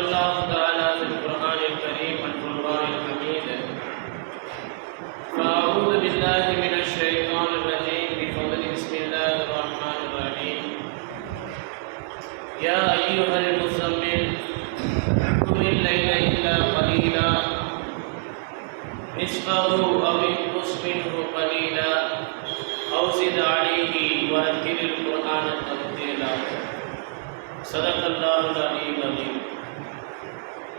الله تعالى في القرآن الكريم والفرقان الحميد فأعوذ بالله من الشيطان الرجيم بفضل بسم الله الرحمن الرحيم يا أيها المزمل قم الليل إلا قليلا نصفه أو انقص منه قليلا أو زد عليه ورتل القرآن ترتيلا صدق الله العلي العظيم.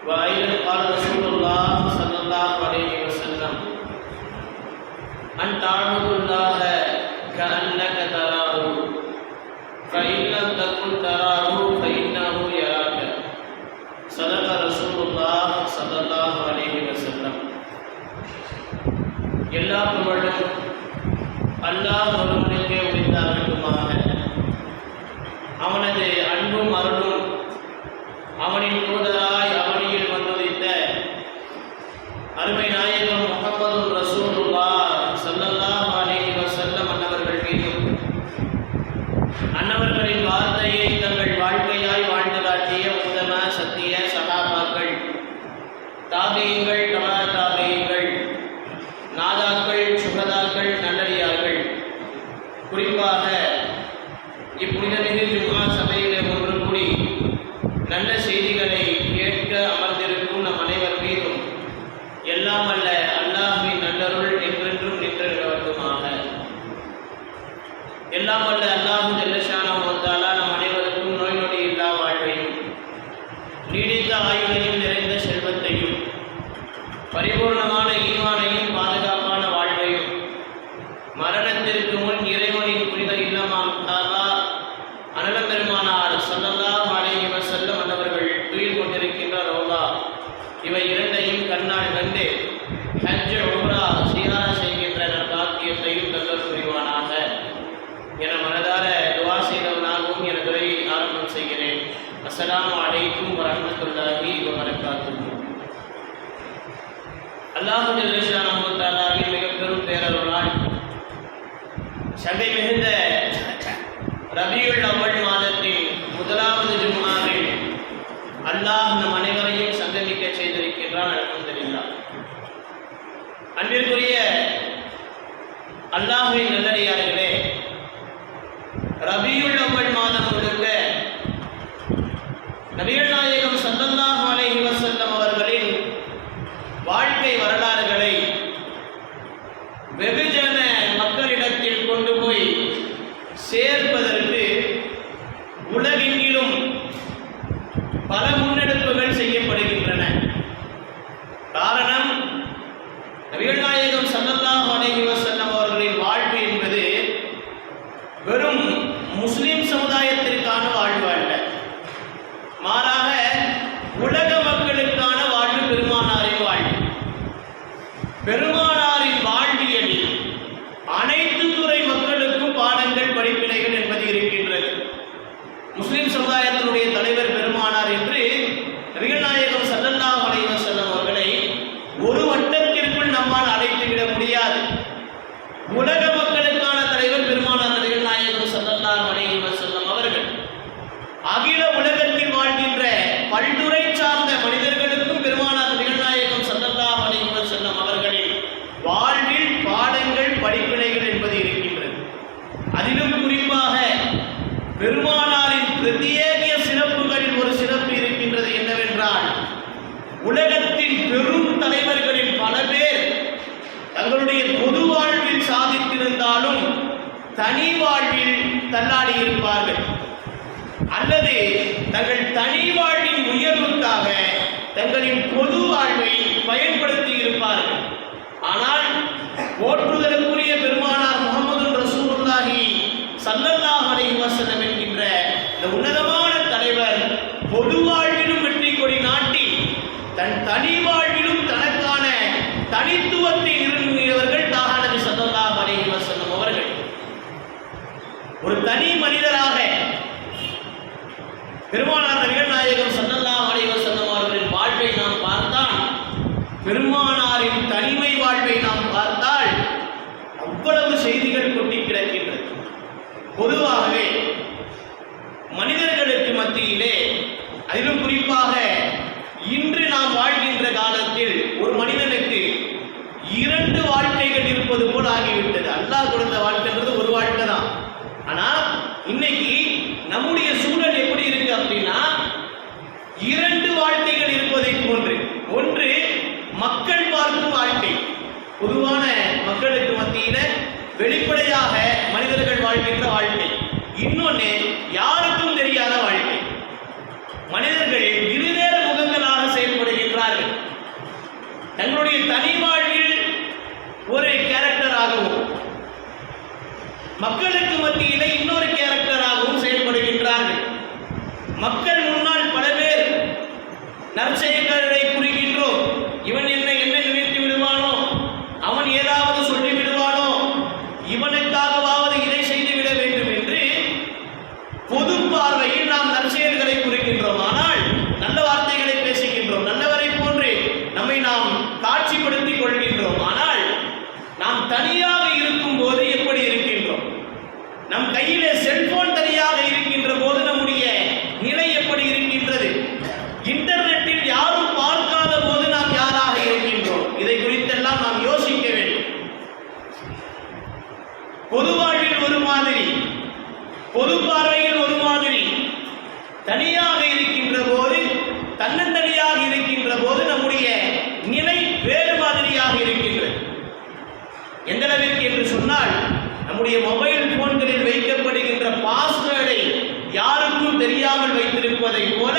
وأيضا قال رسول الله صلى الله عليه وسلم أن تعبد الله كأنك تراه فإن لم تكن تراه فإنه يراك صدق رسول الله صلى الله عليه وسلم. எல்லா புகழும் அல்லாஹ் ஒருவனுக்கே உரித்தாகட்டுமாக. அவனது அன்பும் அருளும் அவனின் தூதராய் அவனியில் வந்துதித்த அருமை நாயகம் முஹம்மது ரசூலுல்லாஹ் ஸல்லல்லாஹு அலைஹி வஸல்லம் அன்னவர்கள் மீதும் அன்னவர்களின் வார்த்தையை தங்கள் வாழ்க்கையாய் வாழ்ந்து காட்டிய உத்தம சத்திய சஹாபாக்கள், தாபியீன்கள், தபா தாபியீன்கள், நாதாக்கள், சுஹதாக்கள், நல்லடியார்கள், குறிப்பாக இப்புனிதமிகு ஜும்ஆ சபையிலே ஒன்று கூடி நல்ல செய்திகளை கேட்க அமர்ந்திருக்கும் நம் அனைவர் மீதும் எல்லாம் அல்ல அல்லாஹ்வின் நல்லருள் என்றென்றும் நின்று நிலவட்டுமாக. எல்லாம் அல்ல அல்லாஹ் ஜல்ல ஷானஹு வ தஆலா நம் அனைவருக்கும் நோய் நொடி இல்லா வாழ்வையும் நீடித்த ஆயுளையும் நிறைந்த செல்வத்தையும் பரிபூர்ணமான ஈமானையும் பாதுகாப்பான வாழ்வையும் மரணத்திற்கு முன் இறைவனின் புனித இல்லமாம் காபா அனலம் பெருமானார் ஸல்லல்லாஹு அலைஹி வஸல்லம் அன்னவர்கள் துயில் கொண்டிருக்கின்ற ரோலா இவை இரண்டையும் கண்ணால் கண்டு ஹஜ் உம்ரா சியாரா செய்கின்ற நற்பாக்கியத்தையும் தந்தல் புரிவானாக என மனதார துஆ செய்தவனாகவும் என துறையை ஆரம்பம் செய்கிறேன். அஸ்ஸலாமு அலைக்கும் வரஹ்மத்துல்லாஹி வபரகாத்துஹு. அல்லாஹ் ஜல்ல ஷானஹு வ தஆலாவின் மிக பெரும் பேரருளால் சங்கை மிகுந்த ரபியுல் அவ்வல் மாதத்தின் முதலாவது ஜும்ஆவில் அல்லாஹ் நம் அனைவரையும் சங்கமிக்க செய்திருக்கின்றான். அல்ஹம்துலில்லாஹ். அன்பிற்குரிய அல்லாஹ்வின் நல்லடியார்களே, ரபியுல் அவ்வல் மாதம் முழுக்க நபிகள் நாயகம் ஸல்லல்லாஹு அலைஹி வஸல்லம் அவர்களின் வாழ்க்கை வரலாறுகளை வெகுஜன மக்களிடத்தில் கொண்டு போய் சேர்ப்பதற்கு உலகெங்கிலும் பல முன்னெடுப்புகள் செய்யப்படுகின்றன. காரணம், நபிகள் நாயகம் ஸல்லல்லாஹு அலைஹி வஸல்லம் அவர்களின் வாழ்வு என்பது வெறும் முஸ்லிம் சமுதாயத்திற்கான வாழ்வு அல்ல, மாறாக உலக மக்களுக்கான வாழ்வு பெருமானாரின் வாழ்வு. பெருமானாரின் வாழ்வியலில் அனைத்து துறை மக்களுக்கும் பாடங்கள், படிப்பினைகள் என்பது இருக்கின்றது. முஸ்லிம் சமுதாயத்தினுடைய தலைவர் பெருமானார் என்று நபிகள் நாயகம் ஸல்லல்லாஹு அலைஹி வஸல்லம் அவர்களை ஒரு வட்டத்திற்குள் நம்மால் அழைத்துவிட முடியாது. உலக மக்களுக்கான தலைவர் பெருமானார் நபிகள் நாயகம் ஸல்லல்லாஹு அலைஹி வஸல்லம் அவர்கள். அகில உலகத்தில் வாழ்கின்ற பல்துறை சார்ந்த மனிதர்களுக்கும் பெருமானார் நபிகள் நாயகம் ஸல்லல்லாஹு அலைஹி வஸல்லம் அவர்களின் வாழ்வில் பாடங்கள், படிப்பினைகள் என்பது இருக்கின்றது. அதிலும் குறிப்பாக பெருமானாரின் பிரத்யேக சிறப்புகளில் ஒரு சிறப்பு இருக்கின்றது. என்னவென்றால், உலகத்தின் பெரும் தலைவர்களில் பல பேர் தங்களுடைய பொது வாழ்வில் சாதித்திருந்தாலும் தனி வாழ்வில் தள்ளாடி இருப்பார்கள், அல்லது தங்கள் தனி வாழ்வின் உயர்வுக்காக தங்களின் பொது வாழ்வை பயன்படுத்தி இருப்பார்கள். ஆனால் போற்றுதலுக்குரிய பெருமானார் முஹம்மது ரசூலுல்லாஹி ஸல்லல்லாஹு அலைஹி வஸல்லம் என்கின்ற இந்த உன்னதமான தலைவர் பொது வாழ்விலும் வெற்றி கொடி நாட்டி தன் தனி வாழ்விலும் தனக்கான தனித்துவத்தை நிறுவியவர்கள் தாஹா நபி ஸல்லல்லாஹு அலைஹி வஸல்லம் அவர்கள். ஒரு தனி மனிதராக பெருமானார் நபிகள் நாயகம் ஸல்லல்லாஹு அலைஹி வஸல்லம் அவர்களின் வாழ்வை நாம் பார்த்தால், பெருமானாரின் தனிமை வாழ்வை நாம் பார்த்தால் அவ்வளவு செய்திகள் கொட்டி கிடக்கின்றது. பொதுவாகவே மனிதர்களுக்கு மத்தியிலே, அதிலும் குறிப்பாக மக்கள் முன்னால் பல பேர் நற்செயல்களை புரிகின்றோம். இவன் என்ன நினைத்து விடுவானோ, அவன் ஏதாவது சொல்லி விடுவானோ, இவனுக்காகவாவது இதை செய்து விட வேண்டும் என்று பொது பார்வையில் நாம் நற்செயல்களை புரிகின்றோம். ஆனால் நல்ல வார்த்தைகளை பேசுகின்றோம், நல்லவரை போன்று நம்மை நாம் காட்சிப்படுத்திக் கொள்கின்றோம். ஆனால் நாம் தனியாக இருக்கும் போது எப்படி இருக்கின்றோம்? நம் கையிலே செல்போன் தனியாக இருக்கின்ற போது நம்முடைய நிலை எப்படி இருக்கின்றது? இன்டர்நெட்டில் யாரும் பார்க்காத போது நாம் யாராக இருக்கின்றோம்? இதை குறித்தெல்லாம் நாம் யோசிக்க வேண்டும். பொது வாழ்வில் ஒரு மாதிரி, பொது பார்வையில் ஒரு மாதிரி, தனியாக இருக்கின்ற போது, தன்னந்தனியாக இருக்கின்ற போது நம்முடைய நிலை வேறு மாதிரியாக இருக்கின்றது. எந்த அளவிற்கு என்று சொன்னால், நம்முடைய மொபைல் போன்களில் வைக்கப்படுகின்ற பாஸ்வேர்டை யாருக்கும் தெரியாமல் வைத்திருப்பதை போல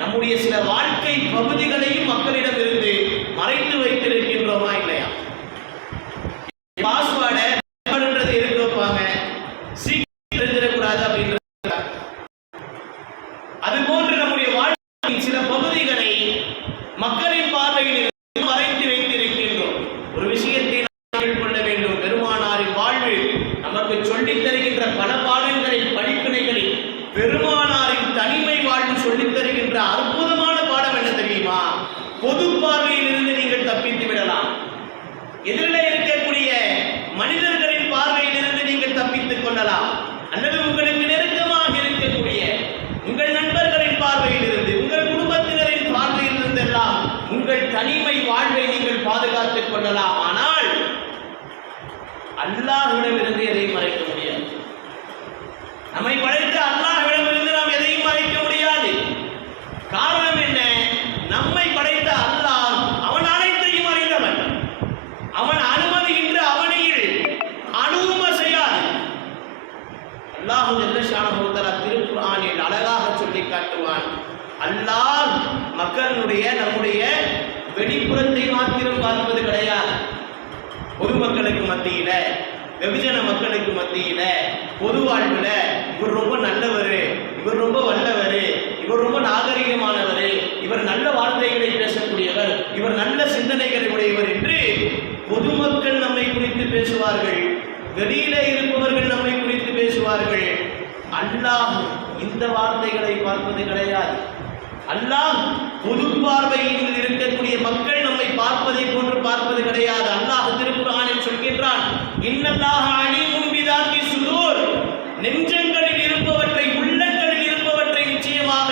நம்முடைய சில வாழ்க்கை பகுதிகளையும் மக்களிடமிருந்து மறைத்து வைத்திருக்கின்றோமா இல்லையா? பாஸ்வேர்டை எடுத்து வைப்பாங்க, சீக்கிரம் தெரிஞ்சிடக்கூடாது அப்படின்ற. அதுபோன்று நம்முடைய வாழ்க்கையின் சில பகுதிகளை மக்களின் பார்வையில் மறைத்து வைத்திருக்கின்றோம். ஒரு விஷயத்தை நாம் கொள்ள வேண்டும். பெருமானாரின் வாழ்வு நமக்கு சொல்லித் தருகின்ற பல பாடங்களில், படிப்பினைகளில் பெருமானாரின் தனிமை வாழ்வு சொல்லித் தருகின்ற அற்புதமான பாடம் என்ன தெரியுமா? பொது பார்வையில் இருந்து நீங்கள் தப்பித்து விடலாம். எதிரிலே இருக்கக்கூடிய மனிதர்களின் பார்வையில் இருந்து நீங்கள் தப்பித்துக் கொள்ளலாம். அல்லது உங்களுக்கு நெருக்கமாக இருக்கக்கூடிய உங்கள் நண்பர்களின் பார்வையில் இருந்து, உங்கள் குடும்பத்தினரின் பார்வையில் இருந்தெல்லாம் உங்கள் தனிமை வாழ்வை நீங்கள் பாதுகாத்துக் கொள்ளலாம். ஆனால் அல்லாஹ்விடமிருந்து எதையும் மறைக்க முடியாது. நம்மை படைத்த அல்லாஹ்விடமிருந்து நாம் எதையும் மறைக்க முடியாது. காரணம் என்ன? நம்மை படைத்த அல்லாஹ் அவன் அனைத்தையும் அறிந்தவன். அவன் அனுமதியின்றி அவனில் அணுவும் அசையாது. அல்லாஹ் ஜல்ல ஷானஹு வ தஆலா திருக்குர்ஆனில் அழகாக சொல்லி காட்டுவான். அல்லாஹ் மக்களுடைய, நம்முடைய வெளிப்புறத்தை மாத்திரம் பார்ப்பது கிடையாது. பொதுமக்களுக்கு மத்தியில, வெகுஜன மக்களுக்கு மத்தியில, பொது வாழ்வுல இவர் ரொம்ப நல்லவர், இவர் ரொம்ப வல்லவர், இவர் ரொம்ப நாகரிகமானவர், இவர் நல்ல வார்த்தைகளை பேசக்கூடியவர், இவர் நல்ல சிந்தனைகளை உடையவர் என்று பொதுமக்கள் நம்மை குறித்து பேசுவார்கள். வெளியிலே இருப்பவர்கள் நம்மை குறித்து பேசுவார்கள். அல்லாஹ் இந்த வார்த்தைகளை பார்ப்பது கிடையாது. அல்லாஹ் பொது பார்வையில் இருக்கக்கூடிய மக்கள் நம்மை பார்ப்பதை போன்று பார்ப்பது கிடையாது. அல்லாஹ் திருக்குர்ஆனில் சொல்கின்றான், இன்னல்லாஹ அலீமும் பிதாத்தி சுதூர். நெஞ்சங்களில் இருப்பவற்றை, உள்ளங்களில் இருப்பவற்றை நிச்சயமாக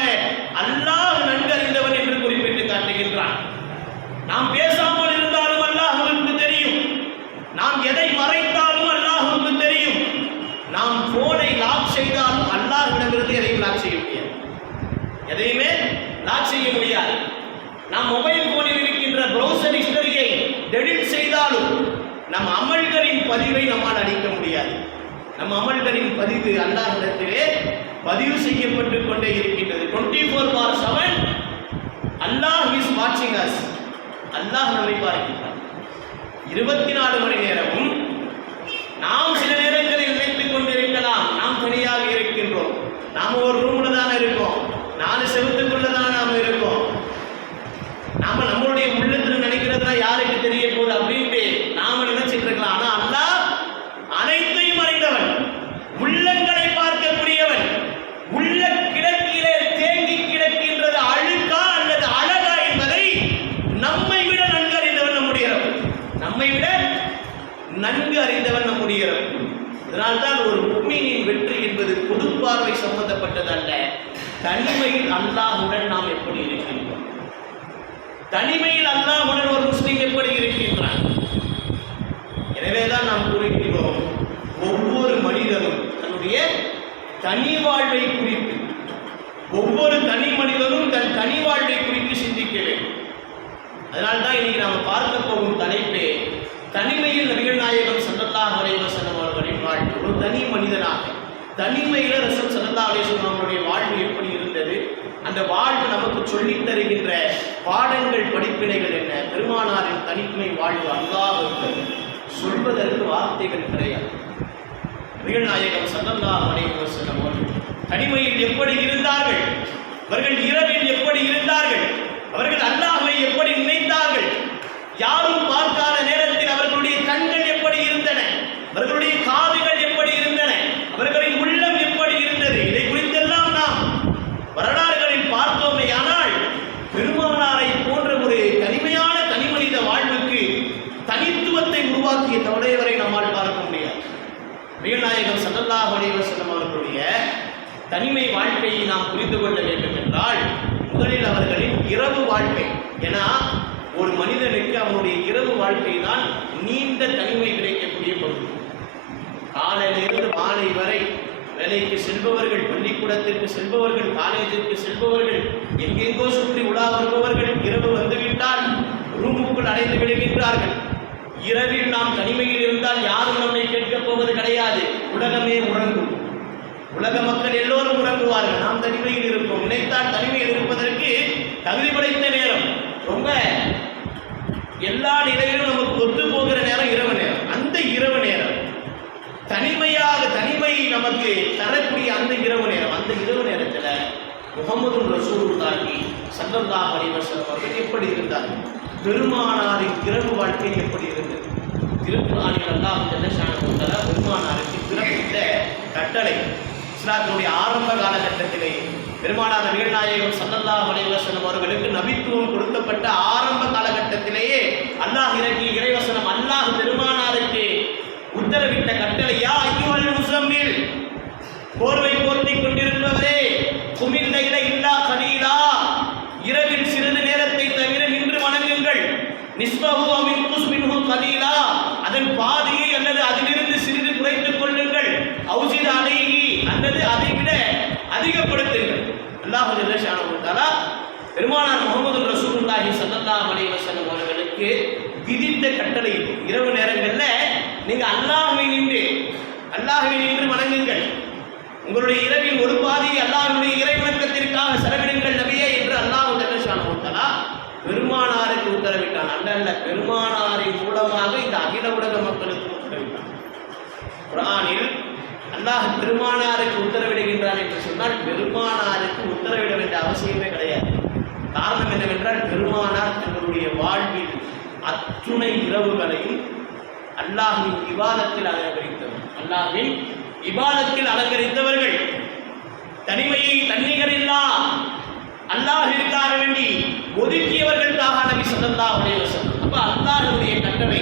அல்லாஹ் நன்கறிந்தவன் என்று குறிப்பிட்டு காட்டுகின்றான். நாம் பேசாமல் இருந்தாலும் அல்லாஹ்வுக்கு தெரியும். நாம் எதை மறைத்தாலும் அல்லாஹ்வுக்கு தெரியும். நாம் போனை லாக் செய்தாலும் அல்லாஹ்விடமிருந்து எதையும் லாக் செய்ய முடியாது. எதையுமே லாக் செய்ய முடியாது. நாம் மொபைல் போனில் இருக்கின்ற ப்ரௌசர் ஹிஸ்டரியை டெலிட் செய்தாலும் நம் அமல்களின் பதிவை நம்மால் அளிக்க முடியாது. நம் அமல்களின் பதிவு அல்லாஹ்விடத்திலே பதிவு செய்யப்பட்டு கொண்டே இருக்கின்றது. 24/7 அல்லாஹ் இஸ் வாட்சிங் அஸ். அல்லாஹ் நம்மை பார்க்கின்றான் 24 மணி நேரமும். நாம் சில நேரங்களில் நினைத்துக் கொண்டிருக்கலாம், நாம் தனியாக இருக்கின்றோம், நாம் ஒரு ரூம்ல தானே இருக்கோம், 4 செவத்துக்குள்ள தான் நாம் இருக்கோம், நாம நம்மளுடைய உள்ளத்துல நினைக்கிறதுனா யாருக்கு தெரிய போகுது அப்படின்ட்டு நாம நினைச்சிட்டு இருக்கலாம். ஆனா அல்லாஹ் அனைத்தையும் அறிந்தவன், உள்ளங்களை பார்க்கக்கூடியவன். உள்ள கிடக்கிலே தேங்கி கிடக்கின்றது அழுக்கா அல்லது அழகா என்பதை நம்மை விட நன்கு அறிந்தவன் நம்முடைய ரப்பு. நம்மை விட நன்கு அறிந்தவன் நம்முடைய ரப்பு. இதனால்தான் ஒரு முஃமினின் வெற்றி என்பது பொது பார்வை சம்பந்தப்பட்டது அல்ல. தனிமையில் அல்லாஹ்வுடன் நாம் எப்படி இருக்கின்றோம், தனிமையில் அல்லாஹ்வுடன் ஒரு முஸ்லிம் எப்படி இருக்கின்றான். எனவேதான் நாம் கூறுகின்றோம், ஒவ்வொரு மனிதனும் தன்னுடைய தனி வாழ்வை குறித்து, ஒவ்வொரு தனி மனிதனும் தன் தனி வாழ்வை குறித்து சிந்திக்க வேண்டும். அதனால்தான் இன்னைக்கு நாம் பார்க்க போகும் தலைப்பே தனிமையில் நபிகள் நாயகம் ஸல்லல்லாஹு அலைஹி வஸல்லம் அவர்களின் வாழ்வு. ஒரு தனி மனிதனாக தனிமையில் ரசூல் ஸல்லல்லாஹு அலைஹி வஸல்லம் அவருடைய வாழ்வு எப்படி இருந்தது, அந்த வாழ்வு நமக்கு சொல்லித் தருகின்ற பாடங்கள், படிப்பினைகள் என்ன? பெருமானாரின் தனிமை வாழ்வு அல்லாஹ்வுக்கு சொல்வதற்கு வார்த்தைகள் கிடையாது. நபிகள் நாயகம் ஸல்லல்லாஹு அலைஹி வஸல்லம் அவர்கள் தனிமையில் எப்படி இருந்தார்கள்? அவர்கள் இரவில் எப்படி இருந்தார்கள், அவர்கள் அல்லாஹ்வை எப்படி நினைத்தார்கள், யாரும் பார்க்காத நேரத்தில் அவர்களுடைய கண்கள் எப்படி இருந்தன, அவர்களுடைய காதுகள் எப்படி இருந்தன, அவர்களின் உள்ளம் எப்படி இருந்தது, இதை குறித்தெல்லாம் நாம் வரலாறுகளில் பார்த்தோமேயானால் பெருமானாரை போன்ற ஒரு தனிமையான தனிமனித வாழ்வுக்கு தனித்துவத்தை உருவாக்கிய தலைவரை நம்மால் பார்க்க முடியாது. நபிகள் ஸல்லல்லாஹு அலைஹி வஸல்லம் அவர்களுடைய தனிமை வாழ்க்கையை நாம் புரிந்து கொள்ள வேண்டும் என்றால் முதலில் அவர்களின் இரவு வாழ்க்கை. ஏன்னா ஒரு மனிதனுக்கு அவனுடைய இரவு வாழ்க்கை தான் நீண்ட தனிமை கிடைக்கக்கூடிய பகுதி. காலையிலிருந்து மாலை வரை வேலைக்கு செல்பவர்கள், பள்ளிக்கூடத்திற்கு செல்பவர்கள், காலேஜிற்கு செல்பவர்கள், எங்கெங்கோ சுற்றி உலா வருபவர்கள் இரவு வந்துவிட்டால் ரூமுக்குள் அடைந்து விடுகின்றார்கள். இரவில் நாம் தனிமையில் இருந்தால் யாரும் நம்மை கேட்கப் போவது கிடையாது. உலகமே உறங்கும், உலக மக்கள் எல்லோரும் உறங்குவார்கள், நாம் தனிமையில் இருப்போம். நினைத்தால் தனிமையில் இருப்பதற்கு தகுதி படைத்த நேரம், ரொம்ப எல்லா நிலையிலும் நமக்கு ஒத்து போகிற நேரம் இரவு நேரம். அந்த இரவு நேரம் தனிமை நமக்கு தரக்கூடிய அந்த இரவு நேரம், அந்த இரவு நேரத்தில் முஹம்மது ரசூலுல்லாஹி ஸல்லல்லாஹு அலைஹி வஸல்லம் அவர்கள் எப்படி இருந்தார்கள், பெருமானாரின் இரவு வாழ்க்கை எப்படி இருந்தது. திருக்குர்ஆனில் அல்லாஹ் ஜல்லஷானஹு வ தஆலா பெருமானாருக்கு பிறப்பித்த கட்டளை. இஸ்லாத்தினுடைய ஆரம்ப காலகட்டத்திலே பெருமானார் நபிகள் நாயகம் ஸல்லல்லாஹு அலைஹி வஸல்லம் அவர்களுக்கு நபித்துவம் கொடுக்கப்பட்ட ஆரம்ப காலகட்டத்திலேயே அல்லாஹ் இறக்கிய இறைவசனம், அல்லாஹ் பெருமானாருக்கு உத்தரவிட்ட கட்டளை, யா அய்யுஹல் முஸம்மில், போர்வை போர்த்திக் கொண்டிருப்பவரே, குமில் லைல இல்லா கலீலா, இரவில் சிறிது நேரத்தை தவிர நின்று வணங்குங்கள், நிஸ்பஹு அவ் இன்குஸ் மின்ஹு கலீலா, அதன் பாதியை அல்லது அதிலிருந்து சிறிது குறைத்துக் கொள்ளுங்கள், அவ்ஸித் அலைஹி, அல்லது அதை விட அதிகப்படுத்துங்கள். அல்லாஹ் ஜல்லஷானஹு வ தஆலா பெருமானார் முஹம்மது ரசூலுல்லாஹி ஸல்லல்லாஹு அலைஹி வஸல்லம் அவர்களுக்கு விதித்த கட்டளை. இரவு நேரங்களில் நீங்க அல்லாஹ்வை நின்று வணங்குங்கள், உங்களுடைய இரவின் ஒரு பாதியை அல்லாஹ்வுடைய இறைவணக்கத்திற்காக செலவிடுங்கள் நபியே என்று அல்லாஹ் ஜல்லஷானஹு வ தஆலா பெருமானாருக்கு உத்தரவிட்டான். அல்ல, பெருமானாரின் மூலமாக இந்த அகில உலக மக்களுக்கு உத்தரவிட்டான். குர்ஆனில் அல்லாஹ் பெருமானாருக்கு உத்தரவிடுகின்றான் என்று சொன்னால் பெருமானாருக்கு உத்தரவிட வேண்டிய அவசியமே கிடையாது. காரணம் என்னவென்றால் பெருமானார் தங்களுடைய வாழ்வில் அத்துணை இரவுகளையும் அல்லாஹ்வின் இபாதத்தில் அலங்கரித்தவர்கள், தனிமையை தன்னிகரில்லா அல்லாஹ்விற்காக வேண்டி ஒதுக்கியவர்கள் தாகா நபி ஸல்லல்லாஹு அலைஹி வஸல்லம். அப்ப அல்லாஹ்வுடைய கட்டளை,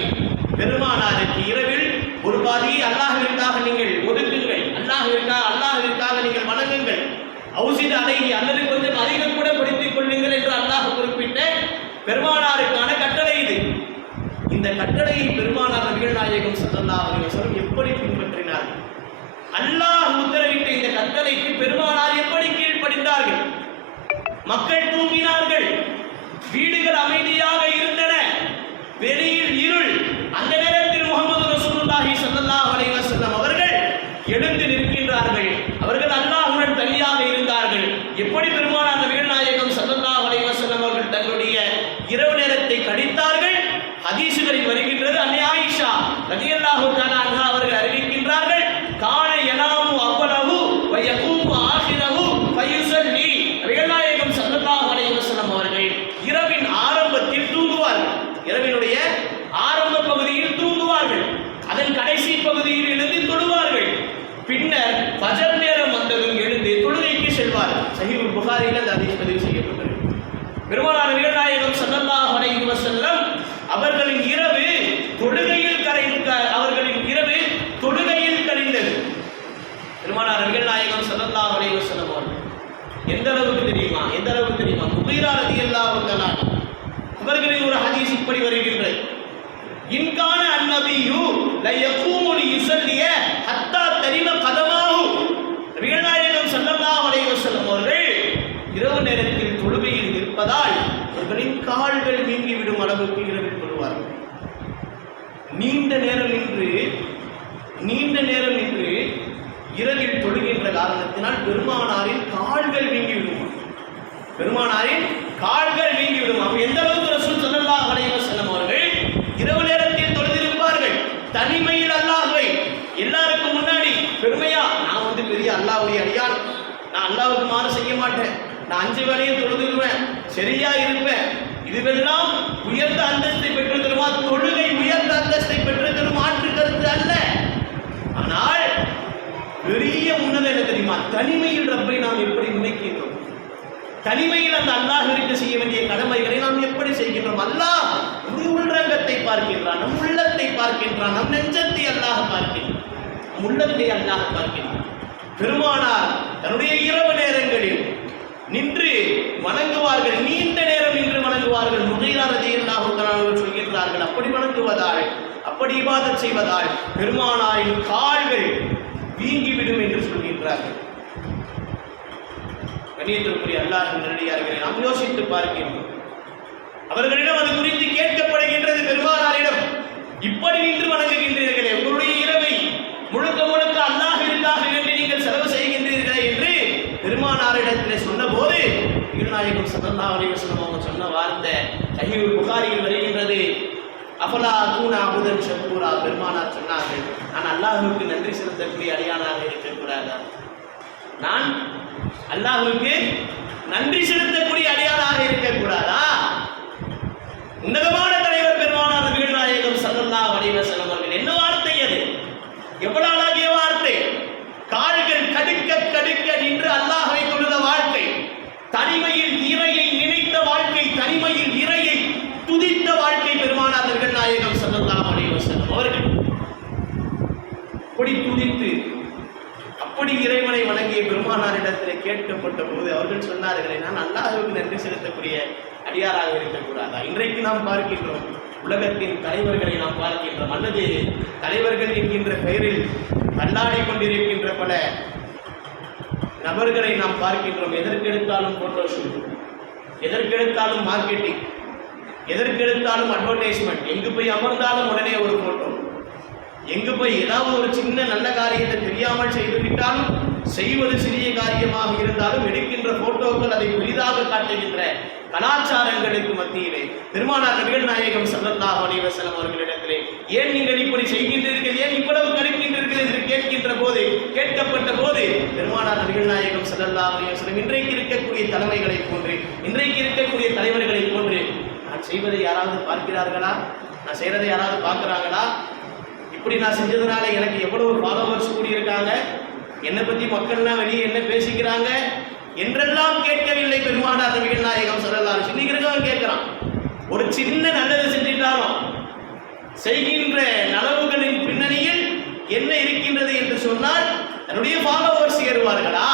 பெருமானாருக்கு இரவில் ஒரு பாதியை அல்லாஹ்விற்காக நீங்கள் ஒதுக்குங்கள், அல்லாஹ்விற்காக நீங்கள் வணங்குங்கள், அவ்ஸித் அலைஹி, அல்லது கொஞ்சம் அதிகம் கூட படித்துக் கொள்ளுங்கள் என்று அல்லாஹ் குறிப்பிட்ட பெருமானாருக்கான கட்டளை இது. இந்த கட்டளையை பெருமானார் நபிகள் நாயகம் ஸல்லல்லாஹு அலைஹி வஸல்லம் எப்படி பின்பற்றினார்கள், அல்லாஹ் உத்தரவிட்ட இந்த கட்டளைக்கு பெருமானார் எப்படி கீழ்ப்படிந்தார்கள். மக்கள் தூங்கினார்கள், வீடுகள் அமைதியாக இருந்தன, வெளியில் இருள். அந்த நேரத்தில் முஹம்மது ரசூலுல்லாஹி ஸல்லல்லாஹு அலைஹி வஸல்லம் அவர்கள் எழுந்து நிற்கின்றார்கள். அவர்கள் அல்லாஹ்வுடன் தனியாக இருந்தார்கள். எப்படி பெருமானார் நபிகள் நாயகம் ஸல்லல்லாஹு அலைஹி வஸல்லம் அவர்கள் தங்களுடைய இரவு நேரத்தை கழித்தார்கள் ஹதீஸுகளில் வருகின்றது. அன்னை ஆயிஷா ரலியல்லாஹு தஆலா அன்ஹா அவர்கள் அறிவிக்கின்றார்கள், கான யனாமு அவ்வலஹு வ யகூமு ஆகிரஹு ஃபயுஸல்லி. நபிகள் நாயகம் ஸல்லல்லாஹு அலைஹி வஸல்லம் அவர்கள் இரவின் ஆரம்பத்தில் தூங்குவார்கள், இரவினுடைய ஆரம்ப பகுதியில் தூங்குவார்கள், அதன் கடைசி பகுதியில் எழுந்து தொழுவார்கள், பின்னர் ஃபஜர் நேரம் வந்ததும் எழுந்து தொழுகைக்கு செல்வார்கள். சஹீஹுல் புகாரியில் அந்த ஹதீஸ் பதிவு செய்யப்பட்டது. பெருமானார் நபிகள் நாயகம் ஸல்லல்லாஹு அலைஹி வஸல்லம் அவர்களின் இரவு தொழுகையில் கழிந்தது. பெருமானார் நபிகள் நாயகம் ஸல்லல்லாஹு அலைஹி வஸல்லம் அவர்கள் எந்த அளவுக்கு தெரியுமா, முகீரா ரலியல்லாஹு தஆலா அவர்களின் ஒரு ஹதீஸ் இப்படி வருகின்றது, இன்கான அந்நபியு ல யகூமு லியுஸல்லிய ஹத்தா தரிம கதமாஹு. நபிகள் நாயகம் ஸல்லல்லாஹு அலைஹி வஸல்லம் அவர்கள் இரவு நேரத்தில் தொழுகையில் இருப்பதால் அவர்களின் கால்கள் நீங்கிவிடும் அளவுக்கு இரவில் தொழுவார்கள். நீண்ட நேரம் நின்று இரவில் தொழுகின்ற காரணத்தினால் பெருமானாரின் கால்கள் வீங்கிவிடும். அப்ப எந்த அளவுக்கு ரசூல் ஸல்லல்லாஹு அலைஹி வஸல்லம் அவர்கள் இரவு நேரத்தில் தொழுதிருப்பார்கள், தனிமையில் அல்லாஹ்வை. எல்லாருக்கும் முன்னாடி பெருமையா, நான் பெரிய அல்லாஹ்வுடைய அடியான், நான் அல்லாஹ்வுக்கு மாறு செய்ய மாட்டேன், நான் 5 வேளையும் தொழுதுருவேன், சரியா இருப்பேன், இதுவெல்லாம் உயர்ந்த அந்தஸ்தை பெற்று தருமா? தொழுகை உயர்ந்த அந்தஸ்தை பெற்று தரும், மாற்று கருத்து அல்ல. ஆனால் பெரிய உன்னதம் என்ன தெரியுமா? தனிமையில் ரப்பை நாம் எப்படி நினைக்கின்றோம், தனிமையில் அந்த அல்லாஹ்விற்கு செய்ய வேண்டிய கடமைகளை நாம் எப்படி செய்கின்றோம். அல்லாஹ் உள்ளரங்கத்தை பார்க்கின்றான், நம் உள்ளத்தை பார்க்கின்றான், நம் நெஞ்சத்தை அல்லாஹ் பார்க்கின்றான், நம் உள்ளத்தை அல்லாஹ் பார்க்கின்றான். பெருமானார் தன்னுடைய இரவு நேரங்களில் நின்று வணங்குவார்கள், நீண்ட நேரம் நின்று வணங்குவார்கள். முகைரா ரலியல்லாஹு தஆலா அவர்கள் சொல்கின்றார்கள், அப்படி வணங்குவதால், அப்படி இபாதத் செய்வதால் பெருமானாரின் கால்கள் வீங்கிவிடும் என்று சொல்கின்றார்கள். கண்ணியத்திற்குரிய அல்லாஹ்வின் நல்லடியார்களை நாம் யோசித்து பார்க்கின்றோம். அவர்களிடம் அது குறித்து கேட்கப்படுகின்றது, பெருமானாரிடம், இப்படி நின்று வணங்குகின்றீர்களே, உங்களுடைய இரவை முழுக்க முழுக்க அல்லாஹ்விற்காக வேண்டி நீங்கள் செலவு செய்கின்றீர்களே என்று பெருமானாரிடத்திலே சொன்னபோது நாயகம் ஸல்லல்லாஹு அலைஹி வஸல்லம் அவங்க சொன்ன வார்த்தை சஹீஹுல் புகாரியில் வருகின்றது, அஃபலா அகூன அபுதன் ஷக்கூரா. பெருமானார் சொன்னார்கள், நான் அல்லாஹ்வுக்கு நன்றி செலுத்தக்கூடிய அடியானாக இருக்கக்கூடாதா? நான் அல்லாஹ்வுக்கு நன்றி செலுத்தக்கூடிய அடியானாக இருக்கக்கூடாதா? உன்னதமான தலைவர் பெருமானார் நபிகள் நாயகம் ஸல்லல்லாஹு அலைஹி வஸல்லம் அவர்கள் என்ன வார்த்தை அது! எவ்வளவு அழகிய வார்த்தை! கால்கள் கடுக்க கடுக்க நின்று அல்லாஹ்வை தொழுத வாழ்க்கை, தனிமையில் இறையை நினைத்த வாழ்க்கை, தனிமையில் இறையை துதித்த வாழ்க்கை பெருமானார் நபிகள் நாயகம் ஸல்லல்லாஹு அலைஹி வஸல்லம் அவர்கள். அப்படி துதித்து அப்படி இறைவனை வணங்கிய பெருமானாரிடத்தில் கேட்கப்பட்ட போது அவர்கள் சொன்னார்களே, நான் அல்லாஹ்வுக்கு நன்றி செலுத்தக்கூடிய அடியாராக இருக்கக்கூடாதா? இன்றைக்கு நாம் பார்க்கின்றோம், உலகத்தின் தலைவர்களை நாம் பார்க்கின்றோம், அல்லது தலைவர்கள் என்கின்ற பெயரில் அல்லாடி கொண்டிருக்கின்ற பல நபர்களை நாம் பார்க்கின்றோம். எதற்கெடுத்தாலும் போட்டோஷூட், எதற்கெடுத்தாலும் மார்க்கெட்டிங், எதற்கெடுத்தாலும் அட்வர்டைஸ்மெண்ட், எங்கு போய் அமர்ந்தாலும் உடனே ஒரு போட்டோ, எங்கு போய் ஏதாவது ஒரு சின்ன நல்ல காரியத்தை தெரியாமல் செய்துவிட்டாலும், செய்வது சிறிய காரியமாக இருந்தாலும் எடுக்கின்ற போட்டோக்கள் அதை பெரிதாக காட்டுகின்ற கலாச்சாரங்களுக்கு மத்தியிலே பெருமானார் நபிகள் நாயகம் ஸல்லல்லாஹு அலைஹி வஸல்லம் அவர்களிடத்திலே, ஏன் நீங்கள் இப்படி செய்கின்றீர்கள், ஏன் இவ்வளவு கருக்கின்றீர்கள் என்று கேட்கின்ற போது, கேட்கப்பட்ட போது பெருமானார் நபிகள் நாயகம் ஸல்லல்லாஹு அலைஹி வஸல்லம் இன்றைக்கு இருக்கக்கூடிய தலைமைகளை போன்று, இன்றைக்கு இருக்கக்கூடிய தலைவர்களை போன்று, நான் செய்வதை யாராவது பார்க்கிறார்களா, நான் செய்யறதை யாராவது பார்க்கிறாங்களா, இப்படி நான் செஞ்சதுனால எனக்கு எவ்வளவு ஃபாலோவர்ஸ் கூடியிருக்காங்க, என்னை பற்றி மக்கள்லாம் வெளியே என்ன பேசிக்கிறாங்க என்றெல்லாம் கேட்கவில்லை பெருமானார் நபிகள் நாயகம் ஸல்லல்லாஹு அலைஹி வஸல்லம். இன்னைக்கு கேட்கிறான், ஒரு சின்ன நல்லது செஞ்சிட்டாலும் செய்கின்ற நலவுகளின் பின்னணியில் என்ன இருக்கின்றது என்று சொன்னால், தன்னுடைய ஃபாலோவர்ஸ் ஏறுவார்களா,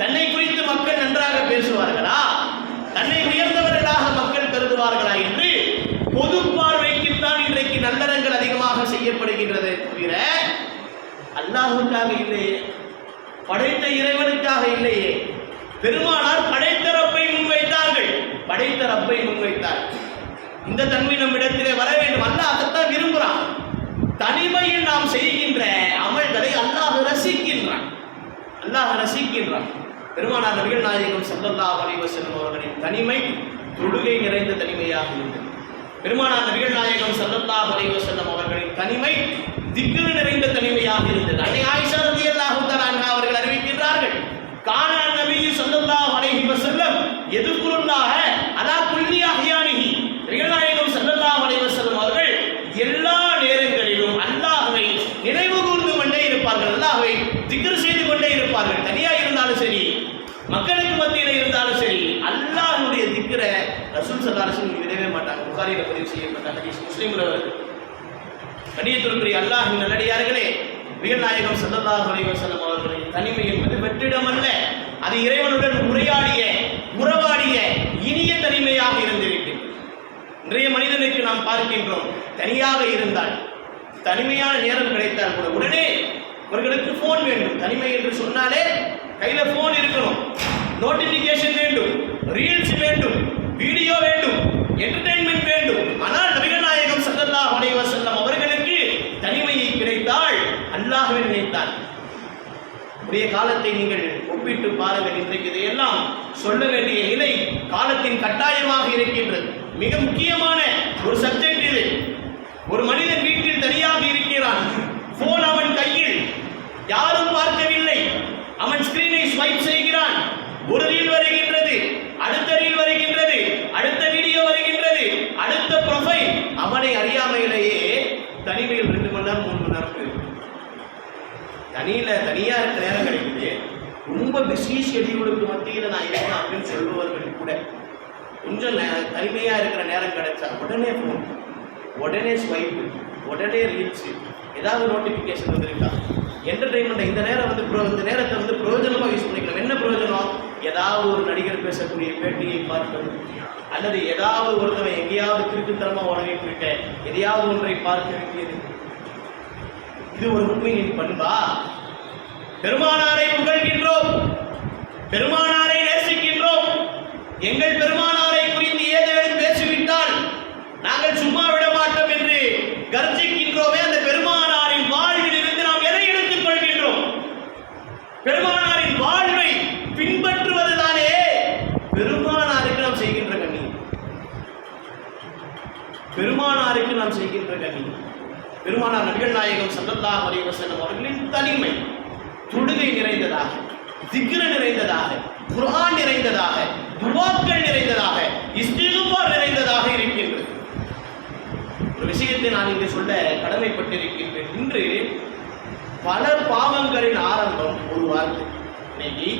தன்னை குறித்து மக்கள் நன்றாக பேசுவார்களா, தன்னை உயர்ந்தவர்களாக மக்கள் கருதுவார்களா என்று பொது பார்வைக்குத்தான் இன்றைக்கு நல்லறங்கள் அதிகமாக செய்யப்படுகின்றது தவிர அல்லாஹ்வுக்காக இல்லையே, படைத்த இறைவனுக்காக இல்லையே. பெருமானார் படைத்த ரப்பை முன்வைத்தார்கள், படைத்த ரப்பை முன்வைத்தார்கள். இந்த தன்மை நம்மிடத்திலே வர வேண்டும். அல்லாஹ் அதைத்தான் விரும்புகிறான். தனிமையில் நாம் செய்கின்ற அமல்களை அல்லாஹ் ரசிக்கின்றான், அல்லாஹ் ரசிக்கின்றான். பெருமானார் நபிகள் நாயகம் ஸல்லல்லாஹு அலைஹி வஸல்லம் அவர்களின் தனிமை தொழுகை நிறைந்த தனிமையாக இருந்தது. பெருமானார் நபிகள் நாயகம் ஸல்லல்லாஹு அலைஹி வஸல்லம் அவர்களின் தனிமை திக்ர் நிறைந்த தனிமையாக இருந்தது. அன்னை ஆயிஷா ரலியல்லாஹு தஆலா அன்ஹா அவர்கள் அறிவிக்கின்றார்கள், கான நபியு ஸல்லல்லாஹு அலைஹி வஸல்லம் யதுகுருல்லாஹ அலா குல்லி அஹ்யானிஹி. நபிகள் நாயகம் ஸல்லல்லாஹு அலைஹி வஸல்லம் அவர்கள் எல்லா நேரங்களிலும் அல்லாஹ்வை நினைவு கூர்ந்து கொண்டே இருப்பார்கள், அல்லாஹ்வை திக்ர் செய்து கொண்டே இருப்பார்கள். தனியாக இருந்தாலும் சரி, மக்களுக்கு மத்தியில் இருந்தாலும் சரி, அல்லாஹ்வுடைய திக்ரை ரசூல் ஸல்லல்லாஹு அலைஹி வஸல்லம் விடவே மாட்டாங்க. புகாரியில் பதிவு செய்யப்பட்ட ஹதீஸ், முஸ்லிமில் வருது. கண்ணியத்திற்குரிய அல்லாஹ்வின் நல்லடியார்களே, நபிகள் நாயகம் ஸல்லல்லாஹு அலைஹி வஸல்லம் அவர்களின் தனிமை என்பது வெற்றிடம் அல்ல, அது இறைவனுடன் உறவாடிய இனிய தனிமையாக இருந்திருக்கிறது. இன்றைய மனிதனுக்கு நாம் பார்க்கின்றோம், தனியாக இருந்தால், தனிமையான நேரம் கிடைத்தால் கூட உடனே அவர்களுக்கு போன் வேண்டும். தனிமை என்று சொன்னாலே கையில போன் இருக்கணும், நோட்டிபிகேஷன் வேண்டும், ரீல்ஸ் வேண்டும், வீடியோ வேண்டும், என்டர்டெயின்மெண்ட் வேண்டும். ஆனால் நபிகள் நாயகம் ஸல்லல்லாஹு அலைஹி வஸல்லம் அவர்களுக்கு தனிமையை கிடைத்தால் அல்லாஹ்வை நினைத்தார். உடைய காலத்தை நீங்கள் ஒப்பிட்டு பாருங்கள். இன்றைக்கு இதையெல்லாம் சொல்ல வேண்டிய நிலை காலத்தின் கட்டாயமாக இருக்கின்றது. மிக முக்கியமான ஒரு சப்ஜெக்ட் இது. ஒரு மனிதன் வீட்டில் தனியாக இருக்கிறான், போன் அவன் கையில், யாரும் பார்க்கவில்லை, அவன் ஸ்கிரீனை ஸ்வைப் செய்கிறான், ரொம்ப பிஸி ஷெடியூலுக்கு மத்தியில் நான் இருக்கேன் அப்படின்னு சொல்லுவவர்கள் கூட கொஞ்சம் தனிமையாக இருக்கிற நேரம் கிடைச்சா உடனே ஃபோன், உடனே ஸ்வைப்பு, உடனே ரீல்ஸு, ஏதாவது நோட்டிஃபிகேஷன் வந்துருக்கா, என்டர்டெயின்மெண்ட் இந்த நேரம் இந்த நேரத்தை பிரயோஜனமாக யூஸ் பண்ணிக்கலாம். என்ன பிரயோஜனம்? ஏதாவது ஒரு நடிகர் பேசக்கூடிய பேட்டியை பார்ப்பது, அல்லது ஏதாவது ஒருத்தவன் எங்கேயாவது திருட்டுத்தனமாக உடனே போயிட்ட எதையாவது ஒன்றை பார்க்க வேண்டியது. இது ஒரு உண்மையின் பண்பா? பெருமானாரை புகழ்கின்றோம், பெருமானாரை நேசிக்கின்றோம். எங்கள் பெருமானாரை குறித்து ஏதேனும் பேசிவிட்டால் நாங்கள் சும்மா விட மாட்டோம் என்று கர்ஜிக்கின்றோமே, அந்த பெருமானாரின் வாழ்வில் இருந்து நாம் எதை எடுத்துக் கொள்கின்றோம்? பெருமானாரின் வாழ்வை பின்பற்றுவதுதானே பெருமானாருக்கு நாம் செய்கின்ற கண்ணி. பெருமானாருக்கு நாம் செய்கின்ற கண்ணி. பெருமானார் நபிகள் நாயகம் ஸல்லல்லாஹு அலைஹி வஸல்லம் அவர்களின் தனிமை தொழுகை நிறைந்ததாக, திக்ர் நிறைந்ததாக, குர்ஆன் நிறைந்ததாக, துஆக்கள் நிறைந்ததாக, இஸ்திக்ஃபார் நிறைந்ததாக இருக்கின்றது. ஒரு விஷயத்தை நான் இங்கே சொல்ல கடமைப்பட்டிருக்கின்றேன். இன்று பல பாவங்களின் ஆரம்பம் ஒரு வார்த்தை. இன்னைக்கு